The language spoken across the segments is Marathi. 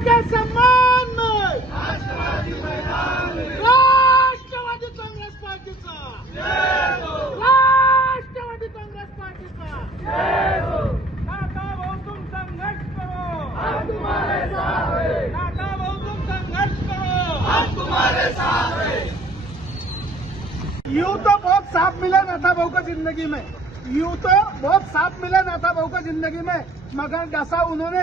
उनके सम्मान में राष्ट्रवादी कांग्रेस पार्टी का राष्ट्रवादी तो बहुत साफ मिला नाथा भाऊ का जिंदगी में। यू तो बहुत साफ मिला नाथा भाऊ का जिंदगी में। मगर जैसा उन्होंने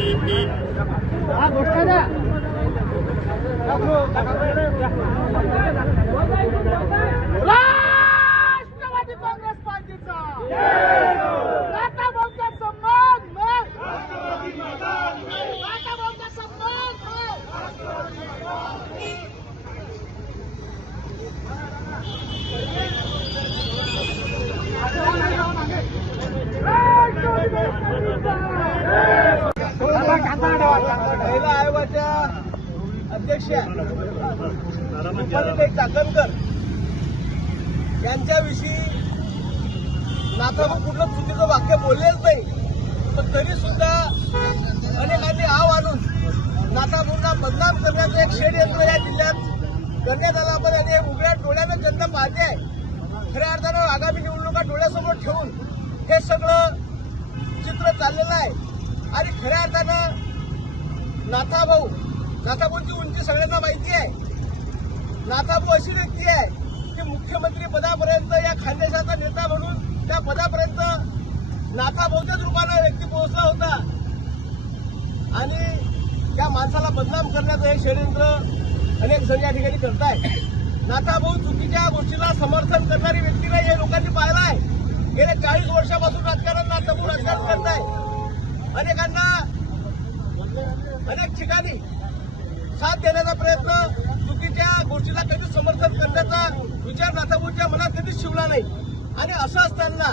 아, 못 찾아. 야, 그, 나가봐야 अध्यक्षा रुपालीताई चाकणकर यांच्याविषयी नाथाभाऊ कुठलं चुकीचं वाक्य बोललेच नाही. पण तरी सुद्धा अनेकांनी आव आणून नाथाभाऊंना बदनाम करण्याचं एक षडयंत्र या जिल्ह्यात करण्यात आलं आपण आणि उघड्या डोळ्यानं जनता पाहते आहे. खऱ्या अर्थानं आगामी निवडणुका डोळ्यासमोर ठेवून हे सगळं चित्र चाललेलं आहे. आणि खऱ्या अर्थानं नाथाभाऊ नाथाभाऊची उंची सगळ्यांना माहिती आहे. नाथाभाऊ अशी व्यक्ती आहे की मुख्यमंत्री पदापर्यंत या खानदेशाचा नेता म्हणून त्या पदापर्यंत नाथाभाऊच्याच रूपानं व्यक्ती पोहोचला होता. आणि त्या माणसाला बदनाम करण्याचं हे षडयंत्र अनेक जण या ठिकाणी करताय नाथाभाऊ चुकीच्या गोष्टीला समर्थन करणारी व्यक्ती नाही हे लोकांनी पाहिलं आहे. गेल्या चाळीस वर्षापासून राजकारण नाथाभाऊ राजकारण करताय अनेकांना अनेक ठिकाणी साथ देण्याचा प्रयत्न चुकीच्या गोष्टीला कधीच समर्थन करण्याचा विचार नाथाबूंच्या मनात कधीच शिवला नाही. आणि असं असताना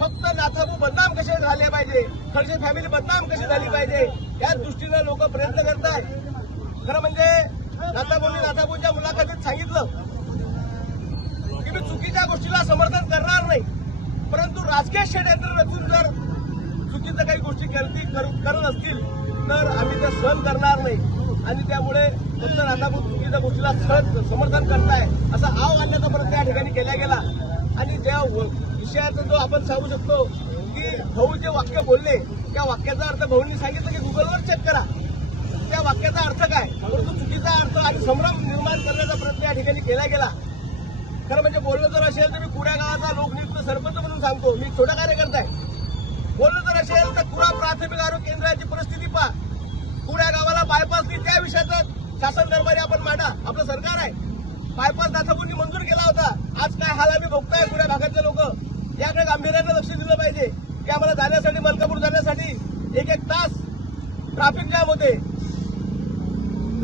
फक्त नाथाबू बदनाम कसे झाले पाहिजे? खडसे फॅमिली बदनाम कशी झाली पाहिजे? या दृष्टीनं लोक प्रयत्न करतात. खरं म्हणजे नाथाबूंनी नाथाबूंच्या मुलाखतीत सांगितलं की मी चुकीच्या गोष्टीला समर्थन करणार नाही. परंतु राजकीय षडयंत्र रचून जर चुकीचं काही गोष्टी करती करत असतील तर आम्ही ते सहन करणार नाही. आणि त्यामुळे फक्त राधापूर चुकीच्या गोष्टीला सहज समर्थन करताय असा आव आणण्याचा प्रयत्न या ठिकाणी केला गेला. आणि ज्या विषयाचा जो आपण सांगू शकतो की भाऊ जे वाक्य बोलले त्या वाक्याचा अर्थ भाऊंनी सांगितलं की गुगलवर चेक करा. त्या वाक्याचा अर्थ काय? परंतु चुकीचा अर्थ आणि संभ्रम निर्माण करण्याचा प्रयत्न या ठिकाणी केला गेला. खरं म्हणजे बोलणं जर असेल तर मी कुड्या गावाचा लोकनियुक्त सरपंच म्हणून सांगतो. मी छोटा कार्यकर्ता आहे बोलणं जर असेल तर कुडा प्राथमिक आरोग्य केंद्राची परिस्थिती पहा. कुड्या गावात बायपास नाही त्या विषयाचं शासन दरबारी आपण मांडा. आपलं सरकार आहे. बायपास नाथापूरनी मंजूर केला होता. आज काय हाल आम्ही भोगताय कुड्या भागातले लोक. याकडे गांभीर्यानं लक्ष दिलं पाहिजे. की आम्हाला जाण्यासाठी मलकापूर जाण्यासाठी एक एक तास ट्रॅफिक